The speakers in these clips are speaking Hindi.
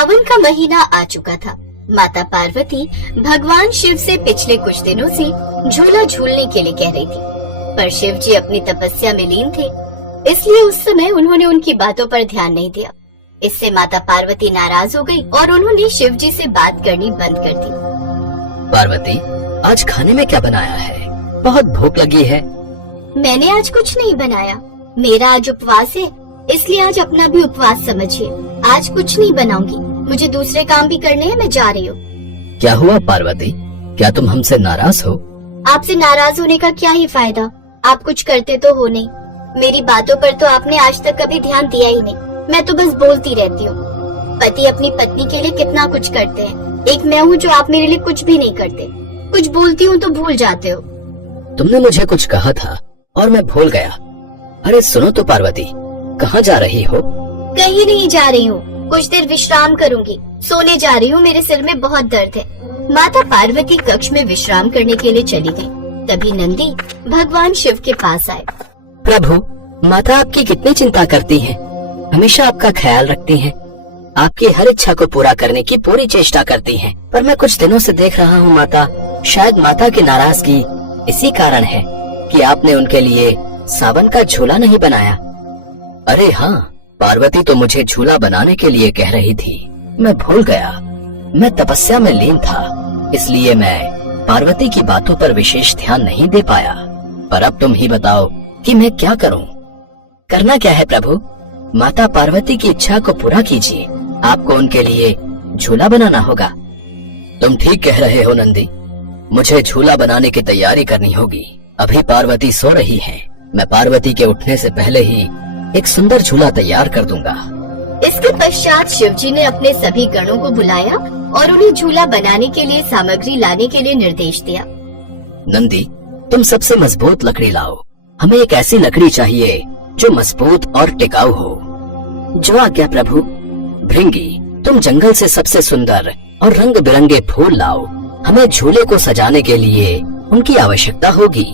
सावन का महीना आ चुका था। माता पार्वती भगवान शिव से पिछले कुछ दिनों से झूला झूलने के लिए कह रही थी, पर शिव जी अपनी तपस्या में लीन थे, इसलिए उस समय उन्होंने उनकी बातों पर ध्यान नहीं दिया। इससे माता पार्वती नाराज हो गई और उन्होंने शिव जी से बात करनी बंद कर दी। पार्वती, आज खाने में क्या बनाया है? बहुत भूख लगी है। मैंने आज कुछ नहीं बनाया, मेरा आज उपवास है, इसलिए आज अपना भी उपवास समझिए। आज कुछ नहीं बनाऊंगी, मुझे दूसरे काम भी करने हैं, मैं जा रही हूँ। क्या हुआ पार्वती, क्या तुम हमसे नाराज हो? आपसे नाराज होने का क्या ही फायदा, आप कुछ करते तो हो नहीं। मेरी बातों पर तो आपने आज तक कभी ध्यान दिया ही नहीं, मैं तो बस बोलती रहती हूँ। पति अपनी पत्नी के लिए कितना कुछ करते हैं, एक मैं हूँ जो आप मेरे लिए कुछ भी नहीं करते। कुछ बोलती हूँ तो भूल जाते हो। तुमने मुझे कुछ कहा था और मैं भूल गया। अरे सुनो तो पार्वती, कहाँ जा रही हो? कहीं नहीं जा रही हूँ, कुछ देर विश्राम करूंगी, सोने जा रही हूँ, मेरे सिर में बहुत दर्द है। माता पार्वती कक्ष में विश्राम करने के लिए चली गई। तभी नंदी भगवान शिव के पास आए। प्रभु, माता आपकी कितनी चिंता करती हैं, हमेशा आपका ख्याल रखती हैं, आपकी हर इच्छा को पूरा करने की पूरी चेष्टा करती हैं। पर मैं कुछ दिनों से देख रहा हूँ माता, शायद माता की नाराजगी इसी कारण है कि आपने उनके लिए सावन का झूला नहीं बनाया। अरे हाँ, पार्वती तो मुझे झूला बनाने के लिए कह रही थी, मैं भूल गया। मैं तपस्या में लीन था, इसलिए मैं पार्वती की बातों पर विशेष ध्यान नहीं दे पाया। पर अब तुम ही बताओ कि मैं क्या करूं? करना क्या है प्रभु? माता पार्वती की इच्छा को पूरा कीजिए, आपको उनके लिए झूला बनाना होगा। तुम ठीक कह रहे हो नंदी, मुझे झूला बनाने की तैयारी करनी होगी। अभी पार्वती सो रही है, मैं पार्वती के उठने से पहले ही एक सुंदर झूला तैयार कर दूंगा। इसके पश्चात शिव जी ने अपने सभी गणों को बुलाया और उन्हें झूला बनाने के लिए सामग्री लाने के लिए निर्देश दिया। नंदी, तुम सबसे मजबूत लकड़ी लाओ, हमें एक ऐसी लकड़ी चाहिए जो मजबूत और टिकाऊ हो। जो आज्ञा प्रभु। भृंगी, तुम जंगल से सबसे सुंदर और रंग बिरंगे फूल लाओ, हमें झूले को सजाने के लिए उनकी आवश्यकता होगी।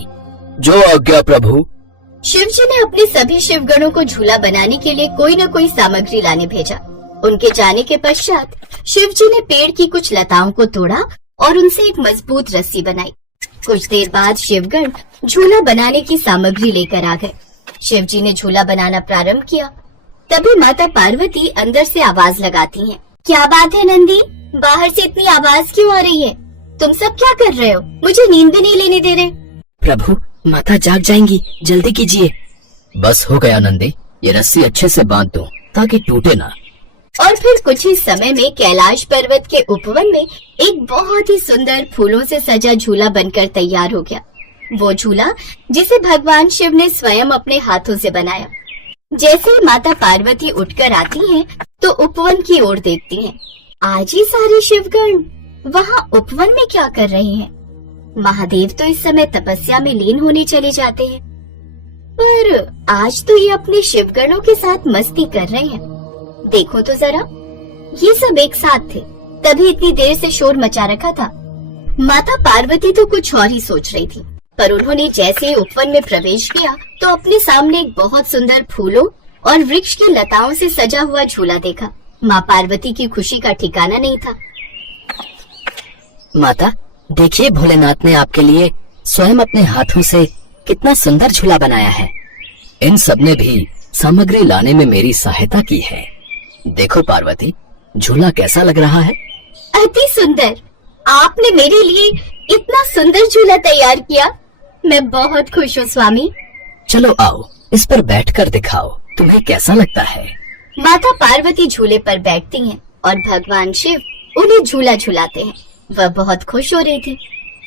जो आज्ञा प्रभु। शिव जी ने अपने सभी शिवगणों को झूला बनाने के लिए कोई न कोई सामग्री लाने भेजा। उनके जाने के पश्चात शिव जी ने पेड़ की कुछ लताओं को तोड़ा और उनसे एक मजबूत रस्सी बनाई। कुछ देर बाद शिवगण झूला बनाने की सामग्री लेकर आ गए। शिव जी ने झूला बनाना प्रारंभ किया। तभी माता पार्वती अंदर से आवाज लगाती हैं। क्या बात है नंदी, बाहर से इतनी आवाज क्यों आ रही है? तुम सब क्या कर रहे हो? मुझे नींद भी नहीं लेने दे रहे। प्रभु, माता जाग जाएंगी, जल्दी कीजिए। बस हो गया नंदी, ये रस्सी अच्छे से बांध दो ताकि टूटे ना। और फिर कुछ ही समय में कैलाश पर्वत के उपवन में एक बहुत ही सुंदर फूलों से सजा झूला बनकर तैयार हो गया। वो झूला जिसे भगवान शिव ने स्वयं अपने हाथों से बनाया। जैसे ही माता पार्वती उठकर आती हैं, तो उपवन की ओर देखती हैं। आज ही सारे शिवगण वहाँ उपवन में क्या कर रहे हैं? महादेव तो इस समय तपस्या में लीन होने चले जाते हैं, पर आज तो ये अपने शिवगणों के साथ मस्ती कर रहे हैं। देखो तो जरा, ये सब एक साथ थे, तभी इतनी देर से शोर मचा रखा था। माता पार्वती तो कुछ और ही सोच रही थी, पर उन्होंने जैसे ही उपवन में प्रवेश किया तो अपने सामने एक बहुत सुंदर फूलों और वृक्ष की लताओं से सजा हुआ झूला देखा। माँ पार्वती की खुशी का ठिकाना नहीं था। माता, देखिए भोलेनाथ ने आपके लिए स्वयं अपने हाथों से कितना सुंदर झूला बनाया है। इन सब ने भी सामग्री लाने में मेरी सहायता की है। देखो पार्वती, झूला कैसा लग रहा है? अति सुंदर। आपने मेरे लिए इतना सुंदर झूला तैयार किया, मैं बहुत खुश हूँ स्वामी। चलो आओ, इस पर बैठकर दिखाओ, तुम्हें कैसा लगता है? माता पार्वती झूले पर बैठती हैं और भगवान शिव उन्हें झूला झुलाते हैं। वह बहुत खुश हो रही थी।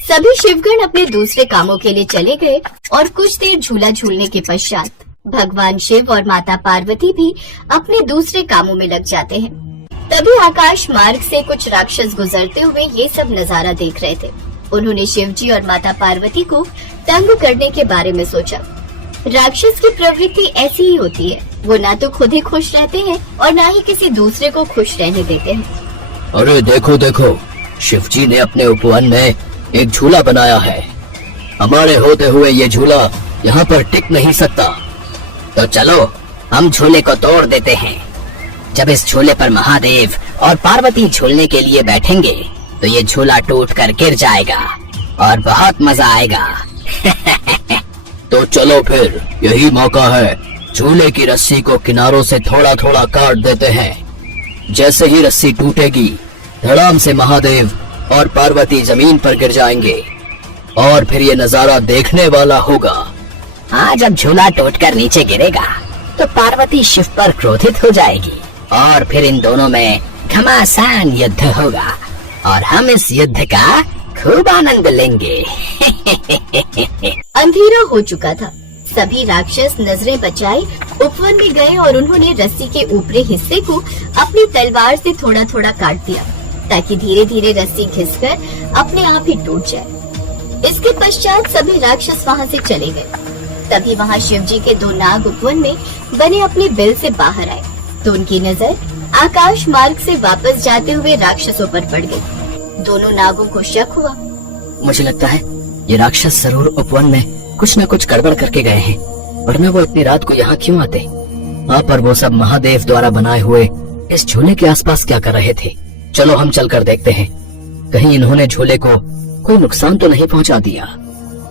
सभी शिवगण अपने दूसरे कामों के लिए चले गए और कुछ देर झूला झूलने के पश्चात भगवान शिव और माता पार्वती भी अपने दूसरे कामों में लग जाते हैं। तभी आकाश मार्ग से कुछ राक्षस गुजरते हुए ये सब नजारा देख रहे थे। उन्होंने शिव जी और माता पार्वती को तंग करने के बारे में सोचा। राक्षस की प्रवृत्ति ऐसी ही होती है, वो ना तो खुद ही खुश रहते हैं और ना ही किसी दूसरे को खुश रहने देते हैं। अरे देखो देखो, शिव जी ने अपने उपवन में एक झूला बनाया है। हमारे होते हुए ये झूला यहाँ पर टिक नहीं सकता, तो चलो हम झूले को तोड़ देते हैं। जब इस झूले पर महादेव और पार्वती झूलने के लिए बैठेंगे तो ये झूला टूट कर गिर जाएगा और बहुत मजा आएगा। तो चलो फिर, यही मौका है। झूले की रस्सी को किनारों से थोड़ा थोड़ा काट देते हैं। जैसे ही रस्सी टूटेगी, धड़ाम से महादेव और पार्वती जमीन पर गिर जाएंगे और फिर ये नजारा देखने वाला होगा। हाँ, जब झूला टूटकर नीचे गिरेगा तो पार्वती शिव पर क्रोधित हो जाएगी और फिर इन दोनों में घमासान युद्ध होगा और हम इस युद्ध का खूब आनंद लेंगे। अंधेरा हो चुका था। सभी राक्षस नजरें बचाए उपवन में गए और उन्होंने रस्सी के ऊपरी हिस्से को अपनी तलवार से थोड़ा थोड़ा काट दिया ताकि धीरे धीरे रस्सी घिसकर अपने आप ही टूट जाए। इसके पश्चात सभी राक्षस वहाँ से चले गए। तभी वहाँ शिव जी के 2 नाग उपवन में बने अपने बिल से बाहर आए तो उनकी नजर आकाश मार्ग से वापस जाते हुए राक्षसों पर पड़ गई। दोनों नागों को शक हुआ। मुझे लगता है ये राक्षस जरूर उपवन में कुछ न कुछ गड़बड़ करके गए हैं, वरना वो इतनी रात को यहाँ क्यों आते। हाँ, पर वो सब महादेव द्वारा बनाए हुए इस झूले के आसपास क्या कर रहे थे। चलो हम चलकर देखते हैं, कहीं इन्होंने झूले को कोई नुकसान तो नहीं पहुँचा दिया।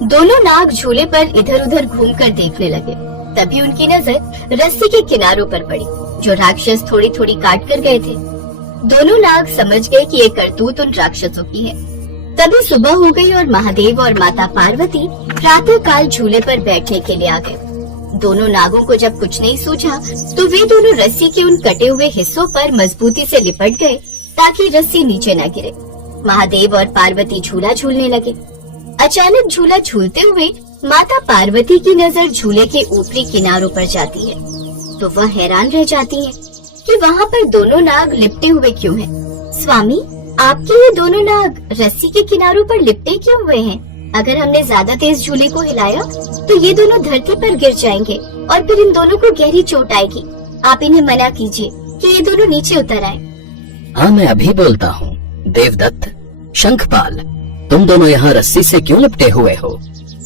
दोनों नाग झूले पर इधर उधर घूमकर देखने लगे। तभी उनकी नजर रस्सी के किनारों पर पड़ी जो राक्षस थोड़ी थोड़ी काट कर गए थे। दोनों नाग समझ गए कि ये करतूत उन राक्षसों की है। तभी सुबह हो गई और महादेव और माता पार्वती प्रातः काल झूले पर बैठने के लिए आ गए। दोनों नागों को जब कुछ नहीं सूझा तो वे दोनों रस्सी के उन कटे हुए हिस्सों पर मजबूती से लिपट गए ताकि रस्सी नीचे न गिरे। महादेव और पार्वती झूला झूलने लगे। अचानक झूला झूलते हुए माता पार्वती की नजर झूले के ऊपरी किनारों पर जाती है तो वह हैरान रह जाती है कि वहाँ पर दोनों नाग लिपटे हुए क्यों हैं। स्वामी, आपके ये दोनों नाग रस्सी के किनारों पर लिपटे क्यों हुए हैं? अगर हमने ज्यादा तेज झूले को हिलाया तो ये दोनों धरती पर गिर जाएंगे और फिर इन दोनों को गहरी चोट आएगी। आप इन्हें मना कीजिए कि ये दोनों नीचे उतर आए। हाँ, मैं अभी बोलता हूँ। देवदत्त, शंखपाल, तुम दोनों यहाँ रस्सी से क्यों लिपटे हुए हो?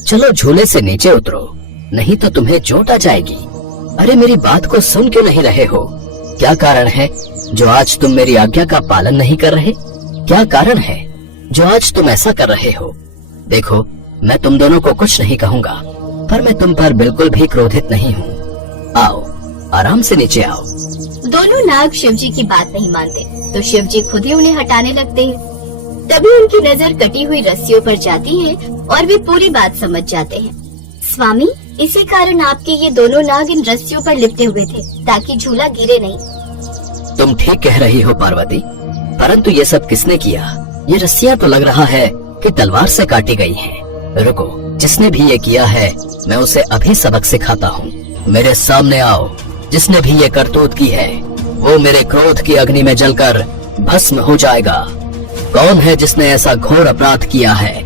चलो झूले से नीचे उतरो, नहीं तो तुम्हें चोट आ जाएगी। अरे मेरी बात को सुन क्यों नहीं रहे हो? क्या कारण है जो आज तुम मेरी आज्ञा का पालन नहीं कर रहे? क्या कारण है जो आज तुम ऐसा कर रहे हो? देखो, मैं तुम दोनों को कुछ नहीं कहूँगा, पर मैं तुम पर बिल्कुल भी क्रोधित नहीं हूँ। आओ, आराम से नीचे आओ। दोनों नाग शिव जी की बात नहीं मानते तो शिव जी खुद ही उन्हें हटाने लगते हैं। तभी उनकी नजर कटी हुई रस्सियों पर जाती है और वे पूरी बात समझ जाते हैं। स्वामी, इसी कारण आपके ये दोनों नाग इन रस्सियों पर लिपटे हुए थे ताकि झूला गिरे नहीं। तुम ठीक कह रही हो पार्वती, परंतु ये सब किसने किया? ये रस्सियाँ तो लग रहा है कि तलवार से काटी गई हैं। रुको, जिसने भी ये किया है मैं उसे अभी सबक सिखाता हूँ। मेरे सामने आओ। जिसने भी ये करतूत की है वो मेरे क्रोध की अग्नि में जलकर भस्म हो जाएगा। कौन है जिसने ऐसा घोर अपराध किया है?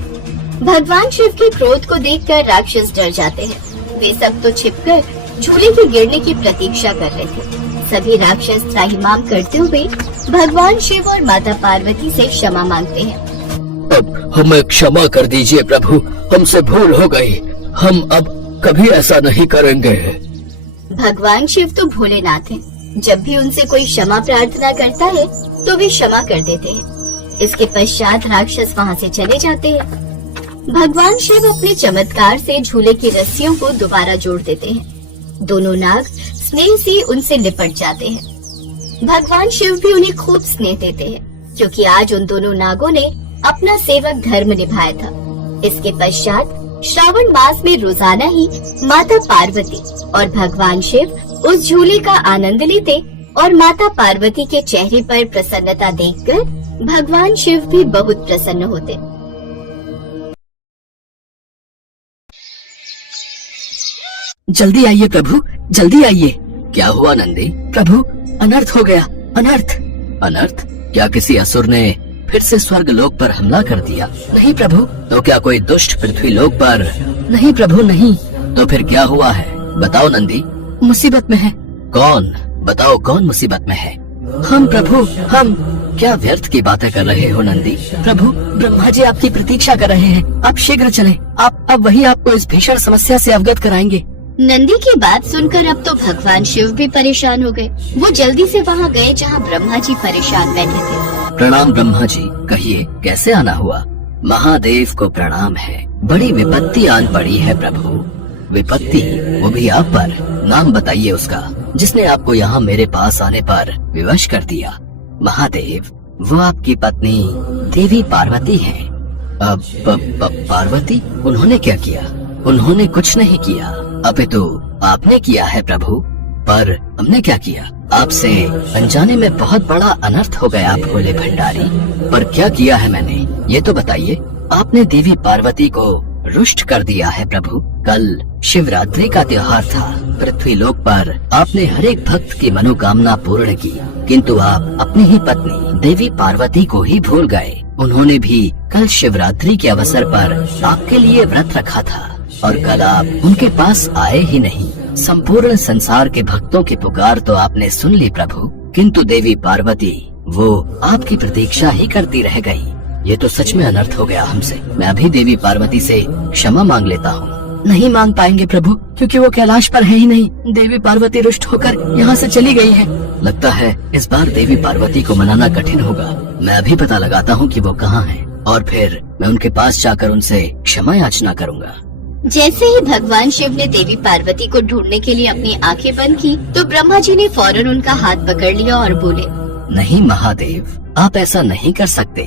भगवान शिव के क्रोध को देखकर राक्षस डर जाते हैं। वे सब तो छिपकर झूले के गिरने की प्रतीक्षा कर रहे थे। सभी राक्षस त्राहिमाम करते हुए भगवान शिव और माता पार्वती से क्षमा मांगते हैं। अब हमें क्षमा कर दीजिए प्रभु, हमसे भूल हो गई। हम अब कभी ऐसा नहीं करेंगे। भगवान शिव तो भोलेनाथ हैं। जब भी उनसे कोई क्षमा प्रार्थना करता है तो वे क्षमा कर देते हैं। इसके पश्चात राक्षस वहाँ से चले जाते हैं। भगवान शिव अपने चमत्कार से झूले की रस्सियों को दोबारा जोड़ देते हैं। दोनों नाग स्नेह से उनसे लिपट जाते हैं। भगवान शिव भी उन्हें खूब स्नेह देते हैं क्योंकि आज उन दोनों नागों ने अपना सेवक धर्म निभाया था। इसके पश्चात श्रावण मास में रोजाना ही माता पार्वती और भगवान शिव उस झूले का आनंद लेते और माता पार्वती के चेहरे पर प्रसन्नता देखकर भगवान शिव भी बहुत प्रसन्न होते। जल्दी आइए प्रभु, जल्दी आइए। क्या हुआ नंदी? प्रभु, अनर्थ हो गया। अनर्थ। अनर्थ? क्या किसी असुर ने फिर से स्वर्ग लोक पर हमला कर दिया? नहीं प्रभु। तो क्या कोई दुष्ट पृथ्वी लोक पर? नहीं प्रभु, नहीं। तो फिर क्या हुआ है? बताओ नंदी। मुसीबत में है। कौन? बताओ कौन मुसीबत में है? हम प्रभु, हम। क्या व्यर्थ की बातें कर रहे हो नंदी? प्रभु, ब्रह्मा जी आपकी प्रतीक्षा कर रहे हैं। आप शीघ्र चलें। आप अब वही आपको इस भीषण समस्या से अवगत कराएंगे। नंदी की बात सुनकर अब तो भगवान शिव भी परेशान हो गए। वो जल्दी से वहाँ गए जहाँ ब्रह्मा जी परेशान बैठे थे। प्रणाम ब्रह्मा जी, कहिए कैसे आना हुआ? महादेव को प्रणाम है। बड़ी विपत्ति आन पड़ी है प्रभु। विपत्ति? वो भी आप पर? नाम बताइए उसका, जिसने आपको यहाँ मेरे पास आने पर विवश कर दिया। महादेव, वो आपकी पत्नी देवी पार्वती है। अब पार्वती? उन्होंने क्या किया? उन्होंने कुछ नहीं किया, अपितु आपने किया है प्रभु। पर हमने क्या किया? आपसे अनजाने में बहुत बड़ा अनर्थ हो गया भोले भंडारी। पर क्या किया है मैंने, ये तो बताइए। आपने देवी पार्वती को रुष्ट कर दिया है प्रभु। कल शिवरात्रि का त्योहार था। पृथ्वी लोक पर आपने हर एक भक्त की मनोकामना पूर्ण की, किंतु आप अपनी ही पत्नी देवी पार्वती को ही भूल गए। उन्होंने भी कल शिवरात्रि के अवसर पर आपके लिए व्रत रखा था और कल आप उनके पास आए ही नहीं। संपूर्ण संसार के भक्तों की पुकार तो आपने सुन ली प्रभु, किंतु देवी पार्वती वो आपकी प्रतीक्षा ही करती रह गई। ये तो सच में अनर्थ हो गया हमसे। मैं अभी देवी पार्वती से क्षमा मांग लेता हूँ। नहीं मांग पाएंगे प्रभु, क्योंकि वो कैलाश पर है ही नहीं। देवी पार्वती रुष्ट होकर यहाँ से चली गई है। लगता है इस बार देवी पार्वती को मनाना कठिन होगा। मैं अभी पता लगाता हूँ कि वो कहाँ है और फिर मैं उनके पास जाकर उनसे क्षमा याचना करूँगा। जैसे ही भगवान शिव ने देवी पार्वती को ढूंढने के लिए अपनी आंखें बंद की तो ब्रह्मा जी ने फौरन उनका हाथ पकड़ लिया और बोले, नहीं महादेव, आप ऐसा नहीं कर सकते।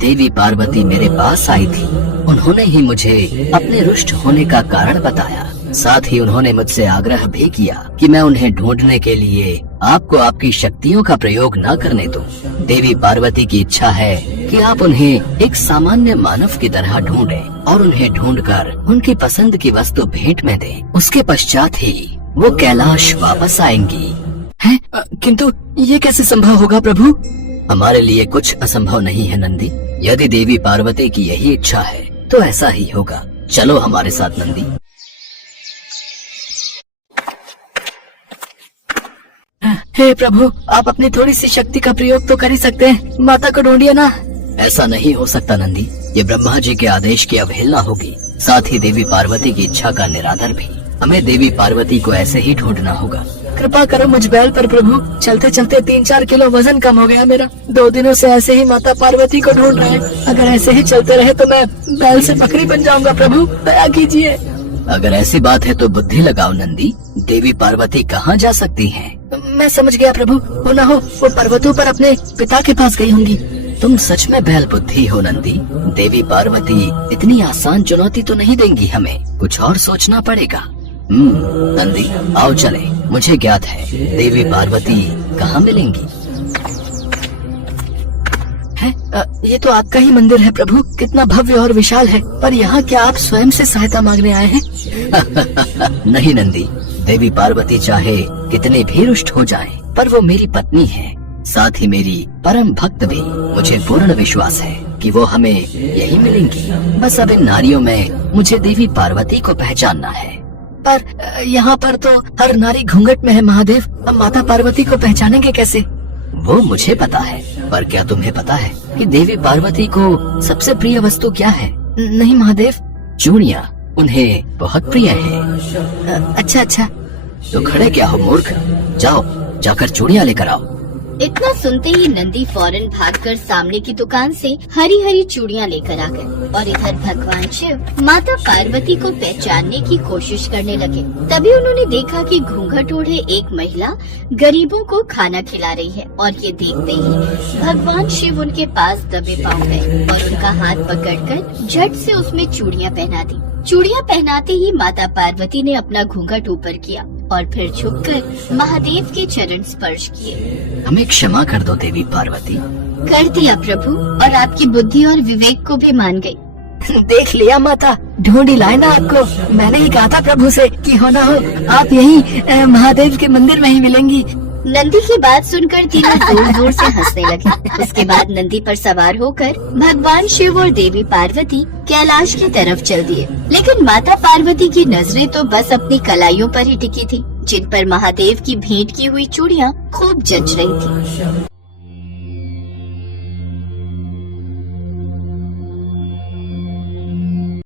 देवी पार्वती मेरे पास आई थी। उन्होंने ही मुझे अपने रुष्ट होने का कारण बताया। साथ ही उन्होंने मुझसे आग्रह भी किया कि मैं उन्हें ढूंढने के लिए आपको आपकी शक्तियों का प्रयोग न करने दूं। देवी पार्वती की इच्छा है कि आप उन्हें एक सामान्य मानव की तरह ढूंढें और उन्हें ढूंढकर उनकी पसंद की वस्तु भेंट में दें। उसके पश्चात ही वो कैलाश वापस आएंगी। हैं? किंतु ये कैसे संभव होगा प्रभु? हमारे लिए कुछ असंभव नहीं है नंदी। यदि देवी पार्वती की यही इच्छा है तो ऐसा ही होगा। चलो हमारे साथ नंदी। हे प्रभु, आप अपनी थोड़ी सी शक्ति का प्रयोग तो कर ही सकते हैं। माता को ढूंढिए ना। ऐसा नहीं हो सकता नंदी, ये ब्रह्मा जी के आदेश की अवहेलना होगी, साथ ही देवी पार्वती की इच्छा का निरादर भी। हमें देवी पार्वती को ऐसे ही ढूंढना होगा। कृपा करो मुझ बैल पर प्रभु। चलते चलते 3-4 किलो वजन कम हो गया मेरा। 2 दिनों से ऐसे ही माता पार्वती को ढूंढ रहे हैं। अगर ऐसे ही चलते रहे तो मैं बैल से बकरी बन जाऊंगा प्रभु, दया कीजिए। अगर ऐसी बात है तो बुद्धि लगाओ नंदी। देवी पार्वती कहाँ जा सकती हैं? मैं समझ गया प्रभु, वो ना हो वो पर्वतों पर अपने पिता के पास गई होंगी। तुम सच में बैल बुद्धि हो नंदी। देवी पार्वती इतनी आसान चुनौती तो नहीं देंगी हमें, कुछ और सोचना पड़ेगा। नंदी आओ चले। मुझे ज्ञात है देवी पार्वती कहाँ मिलेंगी। है? ये तो आपका ही मंदिर है प्रभु, कितना भव्य और विशाल है। पर यहाँ क्या आप स्वयं से सहायता मांगने आए हैं? नहीं नंदी, देवी पार्वती चाहे कितने भी रुष्ट हो जाएं, पर वो मेरी पत्नी है, साथ ही मेरी परम भक्त भी। मुझे पूर्ण विश्वास है कि वो हमें यही मिलेंगी। बस अब इन नारियों में मुझे देवी पार्वती को पहचानना है। पर यहाँ पर तो हर नारी घूंघट में है महादेव। अब माता पार्वती को पहचानेंगे कैसे? वो मुझे पता है, पर क्या तुम्हें पता है कि देवी पार्वती को सबसे प्रिय वस्तु क्या है? नहीं महादेव। चूड़ियाँ उन्हें बहुत प्रिय है। अच्छा। तो खड़े क्या हो मूर्ख, जाओ जाकर चूड़ियाँ लेकर आओ। इतना सुनते ही नंदी फौरन भागकर सामने की दुकान से हरी हरी चूड़ियाँ लेकर आ गए और इधर भगवान शिव माता पार्वती को पहचानने की कोशिश करने लगे। तभी उन्होंने देखा कि घूंघट ओढ़े एक महिला गरीबों को खाना खिला रही है और ये देखते ही भगवान शिव उनके पास दबे पांव गए और उनका हाथ पकड़कर झट से उसमें चूड़ियाँ पहना दी। चूड़ियाँ पहनाते ही माता पार्वती ने अपना घूंघट ऊपर किया और फिर झुककर महादेव के चरण स्पर्श किए। हमें क्षमा कर दो देवी पार्वती। कर दिया प्रभु, और आपकी बुद्धि और विवेक को भी मान गई। देख लिया माता, ढूंढी लाए ना आपको। मैंने ही कहा था प्रभु से कि हो ना हो आप यही महादेव के मंदिर में ही मिलेंगी। नंदी की बात सुनकर तीनों जोर जोर से हंसने लगे। उसके बाद नंदी पर सवार होकर भगवान शिव और देवी पार्वती कैलाश की तरफ चल दिए। लेकिन माता पार्वती की नजरें तो बस अपनी कलाइयों पर ही टिकी थी, जिन पर महादेव की भेंट की हुई चूड़ियाँ खूब जच रही थी।